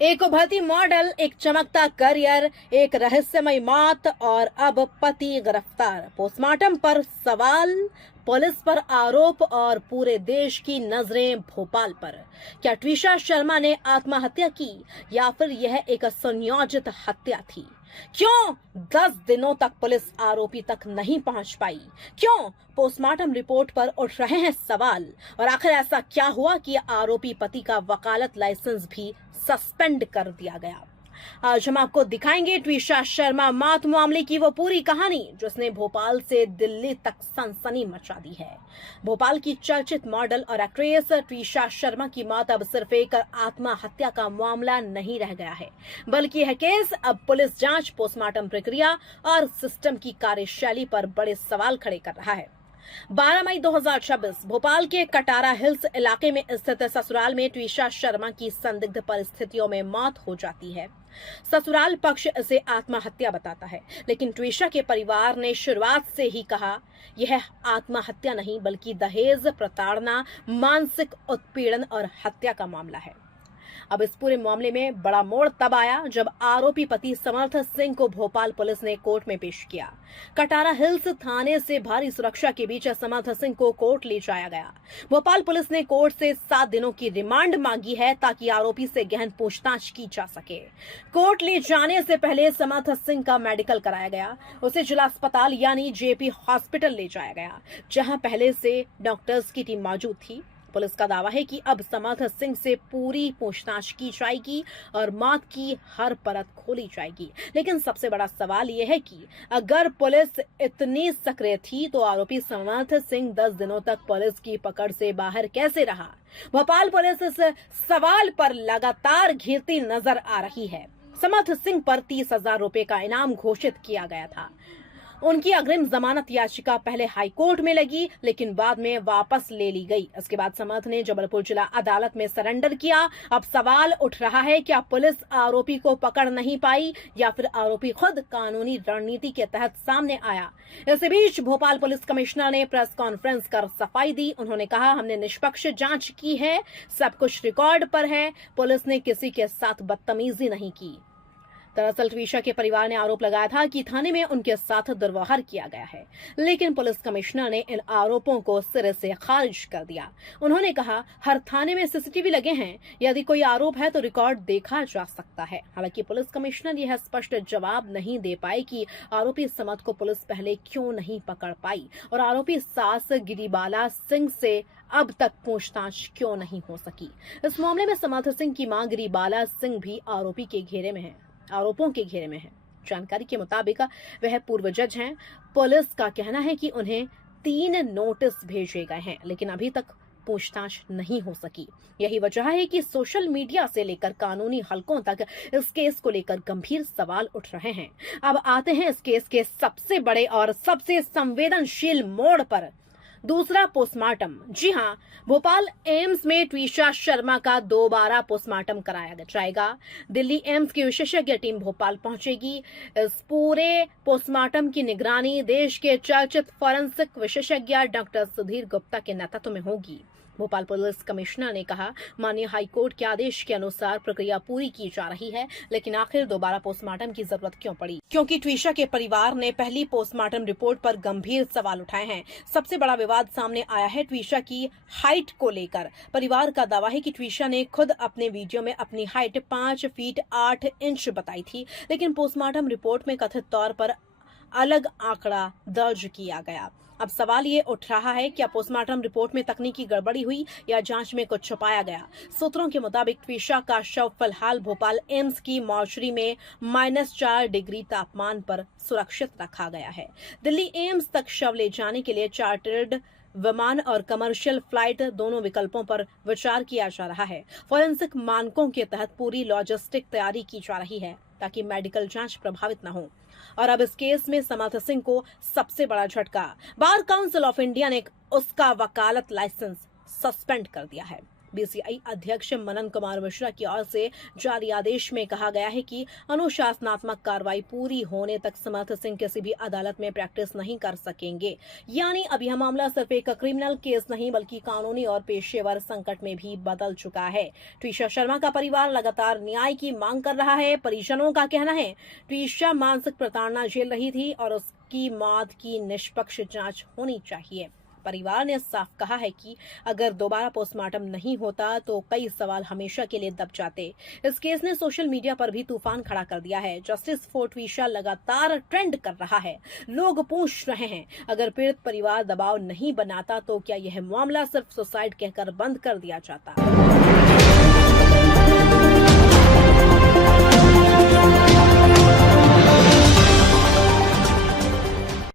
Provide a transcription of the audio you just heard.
एक उभरती मॉडल, एक चमकता करियर, एक रहस्यमय मौत और अब पति गिरफ्तार। पोस्टमार्टम पर सवाल, पुलिस पर आरोप और पूरे देश की नजरें भोपाल पर। क्या ट्विशा शर्मा ने आत्महत्या की या फिर यह एक सुनियोजित हत्या थी? क्यों 10 दिनों तक पुलिस आरोपी तक नहीं पहुंच पाई? क्यों पोस्टमार्टम रिपोर्ट पर उठ रहे हैं सवाल? और आखिर ऐसा क्या हुआ कि आरोपी पति का वकालत लाइसेंस भी सस्पेंड कर दिया गया? आज हम आपको दिखाएंगे ट्विशा शर्मा मौत मामले की वो पूरी कहानी जिसने भोपाल से दिल्ली तक सनसनी मचा दी है। भोपाल की चर्चित मॉडल और एक्ट्रेस ट्विशा शर्मा की मौत अब सिर्फ एक आत्महत्या का मामला नहीं रह गया है, बल्कि यह केस अब पुलिस जांच, पोस्टमार्टम प्रक्रिया और सिस्टम की कार्यशैली पर बड़े सवाल खड़े कर रहा है। 12 मई 2026 भोपाल के कटारा हिल्स इलाके में स्थित ससुराल में ट्विशा शर्मा की संदिग्ध परिस्थितियों में मौत हो जाती है। ससुराल पक्ष इसे आत्महत्या बताता है, लेकिन ट्विशा के परिवार ने शुरुआत से ही कहा यह आत्महत्या नहीं बल्कि दहेज, प्रताड़ना, मानसिक उत्पीड़न और हत्या का मामला है। अब इस पूरे मामले में बड़ा मोड़ तब आया जब आरोपी पति समर्थ सिंह को भोपाल पुलिस ने कोर्ट में पेश किया। कटारा हिल्स थाने से भारी सुरक्षा के बीच समर्थ सिंह को कोर्ट ले जाया गया। भोपाल पुलिस ने कोर्ट से 7 दिनों की रिमांड मांगी है ताकि आरोपी से गहन पूछताछ की जा सके। कोर्ट ले जाने से पहले समर्थ सिंह का मेडिकल कराया गया। उसे जिला अस्पताल यानी जेपी हॉस्पिटल ले जाया गया, जहां पहले से डॉक्टर्स की टीम मौजूद थी। पुलिस का दावा है कि अब समर्थ सिंह से पूरी पूछताछ की जाएगी और मौत की हर परत खोली जाएगी। लेकिन सबसे बड़ा सवाल यह है कि अगर पुलिस इतनी सक्रिय थी तो आरोपी समर्थ सिंह 10 दिनों तक पुलिस की पकड़ से बाहर कैसे रहा? भोपाल पुलिस इस सवाल पर लगातार घिरती नजर आ रही है। समर्थ सिंह पर 30,000 रुपए का इनाम घोषित किया गया था। उनकी अग्रिम जमानत याचिका पहले हाईकोर्ट में लगी, लेकिन बाद में वापस ले ली गई। इसके बाद समर्थ ने जबलपुर जिला अदालत में सरेंडर किया। अब सवाल उठ रहा है, क्या पुलिस आरोपी को पकड़ नहीं पाई या फिर आरोपी खुद कानूनी रणनीति के तहत सामने आया? इस बीच भोपाल पुलिस कमिश्नर ने प्रेस कॉन्फ्रेंस कर सफाई दी। उन्होंने कहा, हमने निष्पक्ष जांच की है, सब कुछ रिकॉर्ड पर है, पुलिस ने किसी के साथ बदतमीजी नहीं की। दरअसल ट्विशा के परिवार ने आरोप लगाया था कि थाने में उनके साथ दुर्व्यवहार किया गया है, लेकिन पुलिस कमिश्नर ने इन आरोपों को सिरे से खारिज कर दिया। उन्होंने कहा, हर थाने में सीसीटीवी लगे हैं, यदि कोई आरोप है तो रिकॉर्ड देखा जा सकता है। हालांकि पुलिस कमिश्नर यह स्पष्ट जवाब नहीं दे पाए कि आरोपी समर्थ को पुलिस पहले क्यों नहीं पकड़ पाई और आरोपी सास गिरिबाला सिंह से अब तक पूछताछ क्यों नहीं हो सकी। इस मामले में समर्थ सिंह की मां गिरिबाला सिंह भी आरोपों के घेरे में है। जानकारी के मुताबिक वह पूर्व जज हैं। पुलिस का कहना है कि उन्हें 3 नोटिस भेजे गए हैं, लेकिन अभी तक पूछताछ नहीं हो सकी। यही वजह है कि सोशल मीडिया से लेकर कानूनी हलकों तक इस केस को लेकर गंभीर सवाल उठ रहे हैं। अब आते हैं इस केस के सबसे बड़े और सबसे संवेदनशील मोड़ पर, दूसरा पोस्टमार्टम। जी हां, भोपाल एम्स में ट्विशा शर्मा का दोबारा पोस्टमार्टम कराया जाएगा। दिल्ली एम्स की विशेषज्ञ टीम भोपाल पहुंचेगी। इस पूरे पोस्टमार्टम की निगरानी देश के चर्चित फॉरेंसिक विशेषज्ञ डॉक्टर सुधीर गुप्ता के नेतृत्व में होगी। भोपाल पुलिस कमिश्नर ने कहा, माननीय हाईकोर्ट के आदेश के अनुसार प्रक्रिया पूरी की जा रही है, लेकिन आखिर दोबारा पोस्टमार्टम की जरूरत क्यों पड़ी? क्योंकि ट्विशा के परिवार ने पहली पोस्टमार्टम रिपोर्ट पर गंभीर सवाल उठाए हैं। सबसे बड़ा विवाद सामने आया है ट्विशा की हाइट को लेकर। परिवार का दावा है कि ट्विशा ने खुद अपने वीडियो में अपनी हाइट 5 फीट 8 इंच बताई थी, लेकिन पोस्टमार्टम रिपोर्ट में कथित तौर पर अलग आंकड़ा दर्ज किया गया। अब सवाल ये उठ रहा है, क्या पोस्टमार्टम रिपोर्ट में तकनीकी गड़बड़ी हुई या जांच में कुछ छुपाया गया? सूत्रों के मुताबिक ट्विशा का शव फिलहाल भोपाल एम्स की मॉर्चरी में -4 डिग्री तापमान पर सुरक्षित रखा गया है। दिल्ली एम्स तक शव ले जाने के लिए चार्टर्ड विमान और कमर्शियल फ्लाइट दोनों विकल्पों पर विचार किया जा रहा है। फॉरेंसिक मानकों के तहत पूरी लॉजिस्टिक तैयारी की जा रही है ताकि मेडिकल जांच प्रभावित न हो। और अब इस केस में समर्थ सिंह को सबसे बड़ा झटका, बार काउंसिल ऑफ इंडिया ने उसका वकालत लाइसेंस सस्पेंड कर दिया है। बीसीआई अध्यक्ष मनन कुमार मिश्रा की ओर से जारी आदेश में कहा गया है कि अनुशासनात्मक कार्रवाई पूरी होने तक समर्थ सिंह किसी भी अदालत में प्रैक्टिस नहीं कर सकेंगे। यानी अब यह मामला सिर्फ एक क्रिमिनल केस नहीं बल्कि कानूनी और पेशेवर संकट में भी बदल चुका है। ट्वीशा शर्मा का परिवार लगातार न्याय की मांग कर रहा है। परिजनों का कहना है ट्वीशा मानसिक प्रताड़ना झेल रही थी और उसकी मौत की निष्पक्ष जांच होनी चाहिए। परिवार ने साफ कहा है कि अगर दोबारा पोस्टमार्टम नहीं होता तो कई सवाल हमेशा के लिए दब जाते। इस केस ने सोशल मीडिया पर भी तूफान खड़ा कर दिया है। जस्टिस फॉर ट्वीशा लगातार ट्रेंड कर रहा है। लोग पूछ रहे हैं अगर पीड़ित परिवार दबाव नहीं बनाता तो क्या यह मामला सिर्फ सुसाइड कहकर बंद कर दिया जाता।